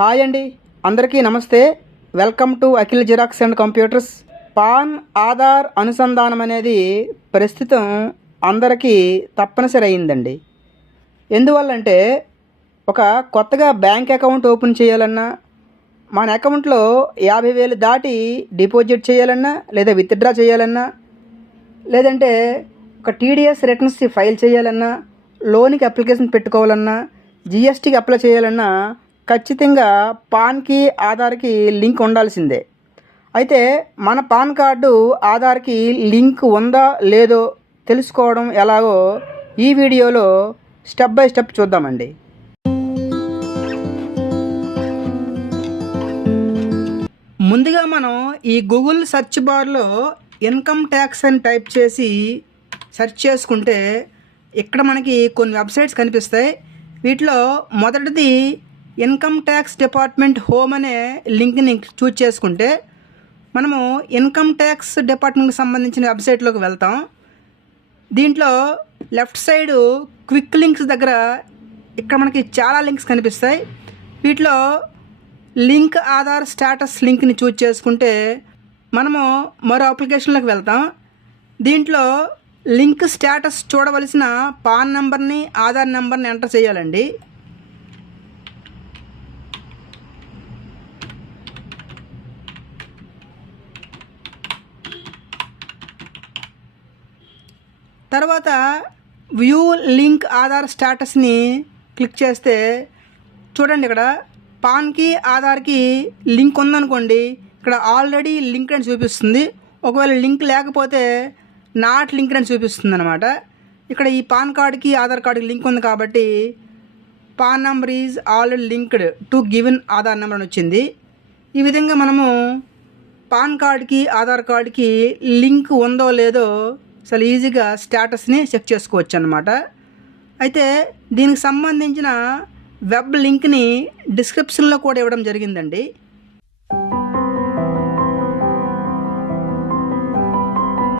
Hi అండి, అందరికీ నమస్తే. Welcome to Akhil xerox and computers. Pan Aadhaar అనుసంధానం అనేది ప్రస్తుతం అందరికీ తప్పనిసరి అయిందండి. ఎందువల్లంటే ఒక కొత్తగా బ్యాంక్ అకౌంట్ ఓపెన్ చేయాలన్నా, మన అకౌంట్లో 50,000 దాటి డిపాజిట్ చేయాలన్నా, లేదా విత్డ్రా చేయాలన్నా, లేదంటే ఒక టీడీఎస్ రిటర్న్స్ ఫైల్ చేయాలన్నా, లోన్కి అప్లికేషన్ పెట్టుకోవాలన్నా, జిఎస్టీకి అప్లై చేయాలన్నా ఖచ్చితంగా పాన్కి ఆధార్కి లింక్ ఉండాల్సిందే. అయితే మన పాన్ కార్డు ఆధార్కి లింక్ ఉందా లేదో తెలుసుకోవడం ఎలాగో ఈ వీడియోలో స్టెప్ బై స్టెప్ చూద్దామండి. ముందుగా మనం ఈ గూగుల్ సెర్చ్ బార్లో ఇన్కమ్ ట్యాక్స్ అని టైప్ చేసి సెర్చ్ చేసుకుంటే ఇక్కడ మనకి కొన్ని వెబ్సైట్స్ కనిపిస్తాయి. వీటిలో మొదటిది ఇన్కమ్ ట్యాక్స్ డిపార్ట్మెంట్ హోమ్ అనే లింక్ని చూజ్ చేసుకుంటే మనము ఇన్కమ్ ట్యాక్స్ డిపార్ట్మెంట్కి సంబంధించిన వెబ్సైట్లోకి వెళ్తాం. దీంట్లో లెఫ్ట్ సైడు క్విక్ లింక్స్ దగ్గర ఇక్కడ మనకి చాలా లింక్స్ కనిపిస్తాయి. వీటిలో లింక్ ఆధార్ స్టేటస్ లింక్ని చూజ్ చేసుకుంటే మనము మరో అప్లికేషన్లోకి వెళ్తాం. దీంట్లో లింక్ స్టేటస్ చూడవలసిన పాన్ నెంబర్ని ఆధార్ నెంబర్ని ఎంటర్ చేయాలండి. తర్వాత వ్యూ లింక్ ఆధార్ స్టేటస్ని క్లిక్ చేస్తే చూడండి, ఇక్కడ పాన్కి ఆధార్కి లింక్ ఉందనుకోండి, ఇక్కడ ఆల్రెడీ లింక్ అని చూపిస్తుంది. ఒకవేళ లింక్ లేకపోతే నాట్ లింక్ అని చూపిస్తుంది అనమాట. ఇక్కడ ఈ పాన్ కార్డ్కి ఆధార్ కార్డుకి లింక్ ఉంది కాబట్టి pan number is already linked to given Aadhaar number అని వచ్చింది. ఈ విధంగా మనము పాన్ కార్డ్కి ఆధార్ కార్డుకి లింక్ ఉందో లేదో అసలు ఈజీగా స్టేటస్ని చెక్ చేసుకోవచ్చు అన్నమాట. అయితే దీనికి సంబంధించిన వెబ్ లింక్ని డిస్క్రిప్షన్లో కూడా ఇవ్వడం జరిగిందండి.